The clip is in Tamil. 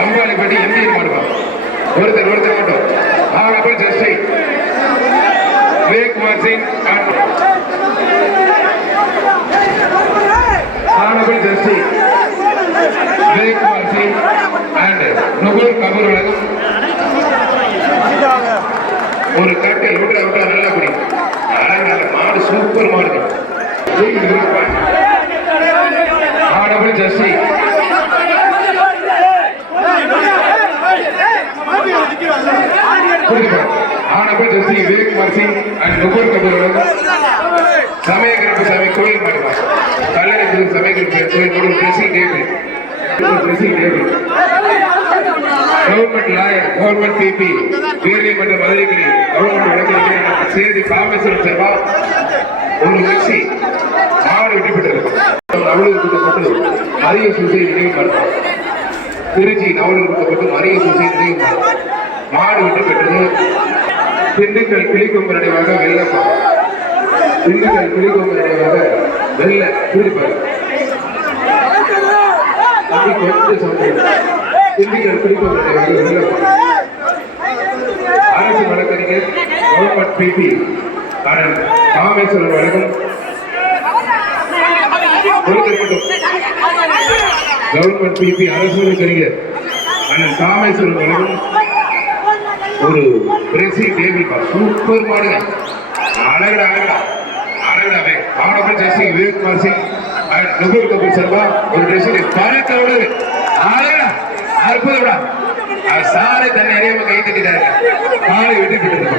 அம்பாலிப்பட்டி இந்தியன் மாடுவா ஒருத்தர் மட்டும் ஆகப்போ justice Vivekkumar Singh honourable justice Vivekkumar Singh and நுகூர் கபூர் வழங்கும் ஒரு கட்டை விட்டு நல்லா குடிக்கும் அழகான மாடு சூப்பர் மாடு honourable justice honourable justice Vivekkumar Singh and நுகூர் கபூர் வழங்கும் சமயகரப்பு சாமி கோயில் மாடுவா கல்லணை சமயகரப்பு கோயில் மாடு dressing table government lawyer government PP உயர்நீதிமன்ற மதுரைகளில் கவர்மெண்ட் வழக்கறிஞர் சேதி காமேஸ்வரன் செல்வா ஒரு கட்சி மாடு வெற்றி பெற்றது நவலூர் கூட்டப்பட்டு மரிய சுசை நினைவு மாறும் திருச்சி நவலூர் கூட்டப்பட்டு மரிய சுசை நினைவு மாறும் மாடு வெற்றி பெற்றது திண்டுக்கல் கிளிக்கொம்பு நினைவாக வெள்ளப்பா திண்டுக்கல் கிளிக்கொம்பு நினைவாக வெள்ள கூடிப்பாரு திண்டுக்கல் கிளிக்கொம்பு நினைவாக வெள்ளப்பா அரசு வழக்கறிஞர் கவர்மெண்ட் பிபி காமேஸ்வரன் வழங்கும் கவர்மெண்ட் பிபி அரசு வழக்கறிஞர் அண்ணன் காமேஸ்வரன் வழங்கும் ஒரு பிரேசில் டேபிள் சூப்பர் மாடுங்க அழகடாவே ஆனபிள் ஜஸ்டி விவேக்குமார் சிங் நுகூர் கபூர் செல்வா ஒரு ட்ரெஸ்ஸில் பறக்கோடு அழகா அற்புதம் சாலை தன்னை அறியாம கை தட்டிட்டாருங்க காலை வெட்டி போட்டு